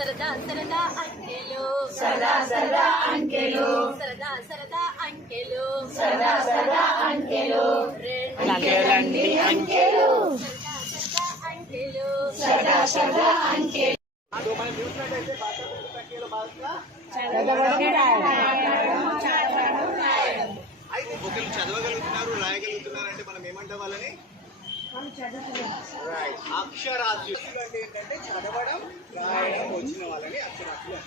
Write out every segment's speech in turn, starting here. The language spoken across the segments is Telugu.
సరదా సరదా అంకెలు. సరదా సరదా అంకెలు. సరదా సరదా అంకెలు. సరదా సరదా అంకెలు. రెండు అంకెలండి అంకెలు. సరదా సరదా అంకెలు. సరదా సరదా అంకెలు. చదవగలుగుతున్నారు రాయగలుగుతున్నారు అంటే మనం ఏమంటాం వాళ్ళని. అక్షరాస్యులు అంటే ఏంటంటే చదవడం రాయడం వచ్చిన వాళ్ళని అక్షరాస్యులు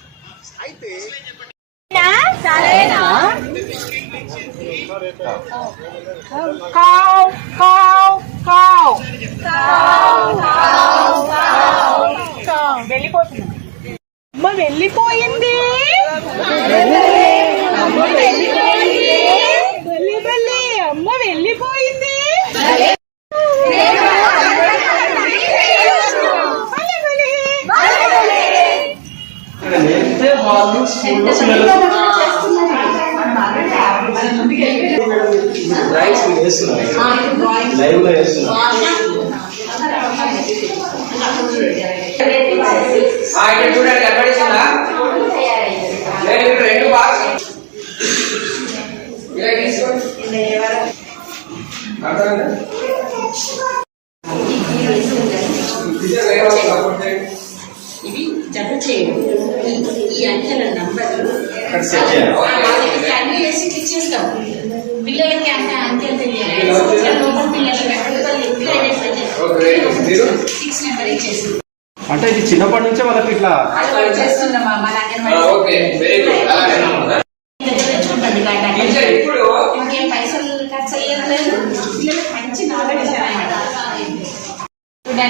అమ్మ వెళ్ళిపోయింది బల్లి అమ్మ వెళ్ళిపోయింది నేర్పితే వాళ్ళు స్కూల్లో మీరు వేస్తున్నారు లైవ్లో వేస్తున్నారు ఆ, ఇక్కడ చూడండి కనబడిస్తుందా లేదు ఇక్కడ రెండు బాక్స్. ఇలా తీసుకోండి. అర్థమైందా? ఈ- అంకెల నంబర్లు అన్ని వేసి పిల్లలకి అన్ని అంకెలు తెలియాలి లోపల పిల్లలకి ఓకే, మీరు సిక్స్ నెంబర్ ఇచ్చేసి అంటే ఇది చిన్నప్పటి నుంచే వాళ్ళకి ఇట్లా మన అంగన్వాడీ ఓకే వెరీ గుడ్ అలాగే ఉందా? దగ్గర తెచ్చుకుంటుంది టీచర్ ఇప్పుడు ఇంకేం పైసలు ఖర్చు అయ్యట్లేదు పిల్లలకి మంచి నాలెడ్జ్ అనమాట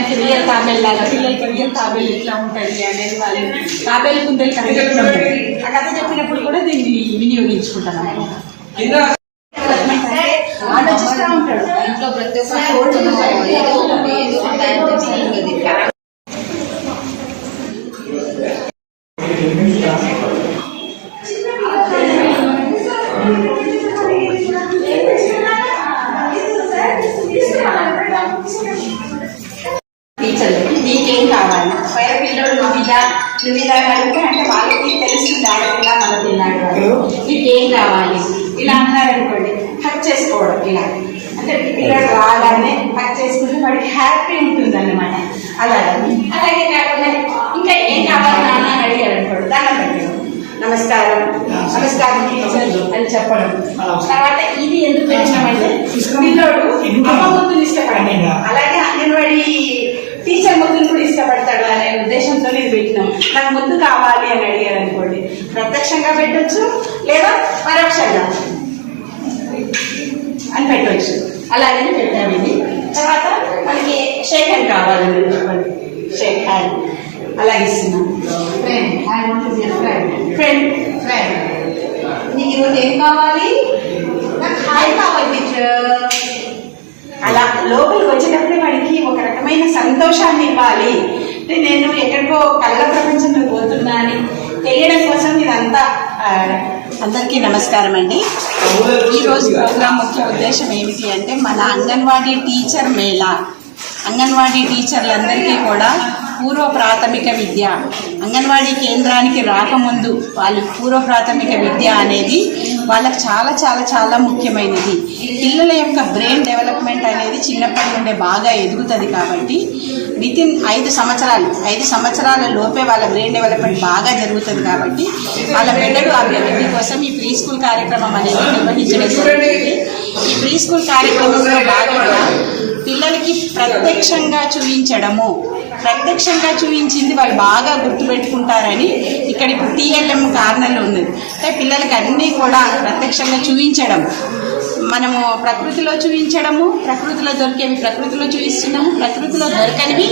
దానికి రియల్ తాబేల్ లాగా పిల్లలకి రియల్ తాబేల్ ఎట్లా ఉంటుంది అనేది వాళ్ళు తాబేల్ కుందలు కథ ఆ కథ చెప్పినప్పుడు కూడా దీన్ని వినియోగించుకుంటాం అన్నమాట. కింద ఆలోచిస్తూ ఉంటాడు. ఇంట్లో ప్రతి ఒక్క నువ్వు ఇలా అడిగితే అంటే వాళ్ళకి తెలుస్తుంది ఆడపిల్ల మన పిల్లాడు వాడు నీకేం కావాలి ఇలా అన్నారనుకోండి హక్ చేసుకోవడం ఇలా అంటే పిల్లడు రాగానే హక్ చేసుకుంటే వాడికి హ్యాపీ ఉంటుంది అన్నమాట అలాగే అలాగే కాకుండా ఇంకా ఏం కావాలి నాన్న అని అడిగారు అనుకోండి దాన్ని పెట్టడం నమస్కారం. నమస్కారం అని చెప్పడం తర్వాత ఇది ఎందుకు పెట్టినామంటే పిల్లోడు అమ్మ ముద్దుని ఇష్టపడండి అలాగే అంగన్వాడీ టీచర్ ముద్దుని కూడా ఇష్టపడతాడు అనే ఉద్దేశంతో ఇది పెట్టినాం. నాకు ముద్దు కావాలి అని అడిగారు అనుకోండి. ప్రత్యక్షంగా పెట్టొచ్చు లేదా పరోక్షంగా? అని పెట్టవచ్చు అలాగనే పెట్టాము ఇది. తర్వాత మనకి షేక్ హ్యాండ్ కావాలని చెప్పండి. షేక్ హ్యాండ్ అలా ఇస్తున్నాం. ఫ్రెండ్ ఫ్రెండ్ నీకు ఈరోజు ఏం కావాలి? నాకు హాయ్ కావాలి టీచర్ అలా లోపలికి వచ్చేటప్పుడే ఒక రకమైన సంతోషాన్ని ఇవ్వాలి. అంటే నేను ఎక్కడికో కళ్ళ ప్రపంచంలో పోతున్నా అని తెలియడం కోసం ఇదంతా అందరికీ నమస్కారం అండి. ఈరోజు ప్రోగ్రాం ముఖ్య ఉద్దేశం ఏమిటి అంటే మన అంగన్వాడీ టీచర్ మేళా. అంగన్వాడీ టీచర్లందరికీ కూడా పూర్వ ప్రాథమిక విద్య. అంగన్వాడీ కేంద్రానికి రాకముందు వాళ్ళు పూర్వ ప్రాథమిక విద్య అనేది వాళ్ళకి చాలా చాలా చాలా ముఖ్యమైనది. పిల్లల యొక్క బ్రెయిన్ డెవలప్మెంట్ అనేది చిన్నప్పటి నుండే బాగా ఎదుగుతుంది కాబట్టి విత్ ఇన్ ఐదు సంవత్సరాలు ఐదు సంవత్సరాల లోపే వాళ్ళ బ్రెయిన్ డెవలప్మెంట్ బాగా జరుగుతుంది కాబట్టి వాళ్ళ బిడ్డలు అభివృద్ధి కోసం ఈ ప్రీ స్కూల్ కార్యక్రమం అనేది నిర్వహించడం జరుగుతుంది. ఈ ప్రీ స్కూల్ కార్యక్రమంలో భాగంగా పిల్లలకి ప్రత్యక్షంగా చూపించడము ప్రత్యక్షంగా చూపించింది వాళ్ళు బాగా గుర్తుపెట్టుకుంటారని ఇక్కడ ఇప్పుడు టీఎల్ఎం కారణంలో ఉన్నది. అంటే పిల్లలకి అన్నీ కూడా ప్రత్యక్షంగా చూపించడం. మనము ప్రకృతిలో చూపించడము ప్రకృతిలో దొరికేవి ప్రకృతిలో చూపిస్తున్నాము ప్రకృతిలో దొరకనివి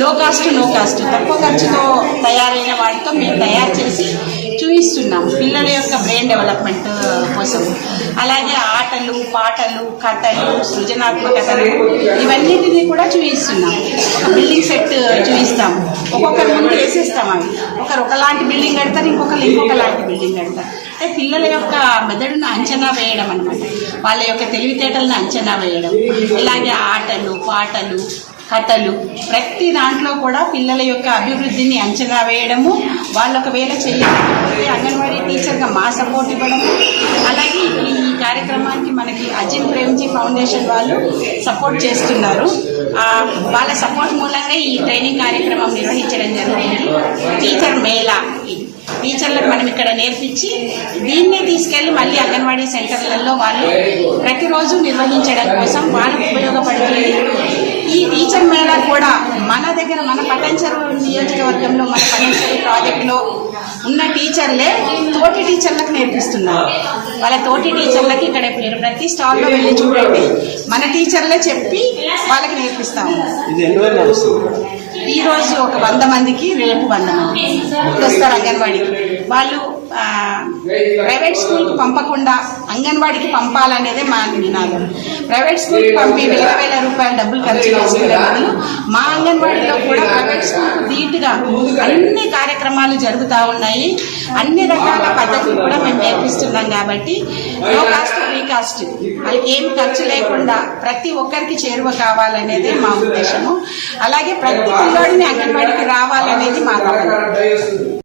లో కాస్ట్ నో కాస్ట్ తక్కువ ఖర్చుతో తయారైన వాటితో మేము తయారు చేసి చూపిస్తున్నాం పిల్లల యొక్క బ్రెయిన్ డెవలప్మెంట్ కోసం. అలాగే ఆటలు పాటలు కథలు సృజనాత్మకతలు ఇవన్నిటిని కూడా చూపిస్తున్నాం బిల్డింగ్ సెట్ చూపిస్తాం ఒక్కొక్కరి ముందు వేసేస్తాం అవి. ఒకరు ఒకలాంటి బిల్డింగ్ కడతారు ఇంకొకరు ఇంకొక లాంటి బిల్డింగ్ కడతారు. అంటే పిల్లల యొక్క మెదడును అంచనా వేయడం అనమాట వాళ్ళ యొక్క తెలివితేటలను అంచనా వేయడం. ఇలాగే ఆటలు పాటలు కథలు. ప్రతి దాంట్లో కూడా పిల్లల యొక్క అభివృద్ధిని అంచనా వేయడము వాళ్ళు ఒకవేళ చేయకపోతే అంగన్వాడీ టీచర్గా మా సపోర్ట్ ఇవ్వడము. అలాగే ఈ కార్యక్రమానికి మనకి అజిత్ ప్రేమ్జీ ఫౌండేషన్ వాళ్ళు సపోర్ట్ చేస్తున్నారు. వాళ్ళ సపోర్ట్ మూలంగా ఈ ట్రైనింగ్ కార్యక్రమం నిర్వహించడం జరిగింది. టీచర్ మేళా. టీచర్లకు మనం ఇక్కడ నేర్పించి దీన్నే తీసుకెళ్ళి మళ్ళీ అంగన్వాడీ సెంటర్లలో వాళ్ళు ప్రతిరోజు నిర్వహించడం కోసం వాళ్ళకు ఉపయోగపడుతుంది. ఈ టీచర్ మేళా కూడా మన దగ్గర మన పటంచెరు నియోజకవర్గంలో మన పటంచెరు ప్రాజెక్టులో ఉన్న టీచర్లే తోటి టీచర్లకు నేర్పిస్తున్నారు. వాళ్ళ తోటి టీచర్లకి ఇక్కడ మీరు ప్రతి స్టాల్లో వెళ్ళి చూడండి. మన టీచర్లే చెప్పి వాళ్ళకి నేర్పిస్తాము. ఇది ఎన్ని వేలు నడుస్తుంది? ఈ రోజు ఒక వంద మందికి రేపు వంద మంది వస్తారు అంగన్వాడికి. వాళ్ళు ప్రైవేట్ స్కూల్కి పంపకుండా అంగన్వాడికి పంపాలనేదే మా నినాదం ప్రైవేట్ స్కూల్కి పంపి వేల వేల రూపాయల డబ్బులు ఖర్చు చేసుకునే బదులు మా అంగన్వాడీలో కూడా ప్రైవేట్ స్కూల్కి ధీటుగా అన్ని కార్యక్రమాలు జరుగుతూ ఉన్నాయి. అన్ని రకాల పద్ధతులు కూడా మేము నేర్పిస్తున్నాం కాబట్టి లో కాస్ట్ ఫ్రీ కాస్ట్ వాళ్ళకి ఏం ఖర్చు లేకుండా ప్రతి ఒక్కరికి చేరువ కావాలనేదే మా ఉద్దేశము. అలాగే ప్రతి పిల్లోడిని అంగన్వాడికి రావాలనేది మా తపన.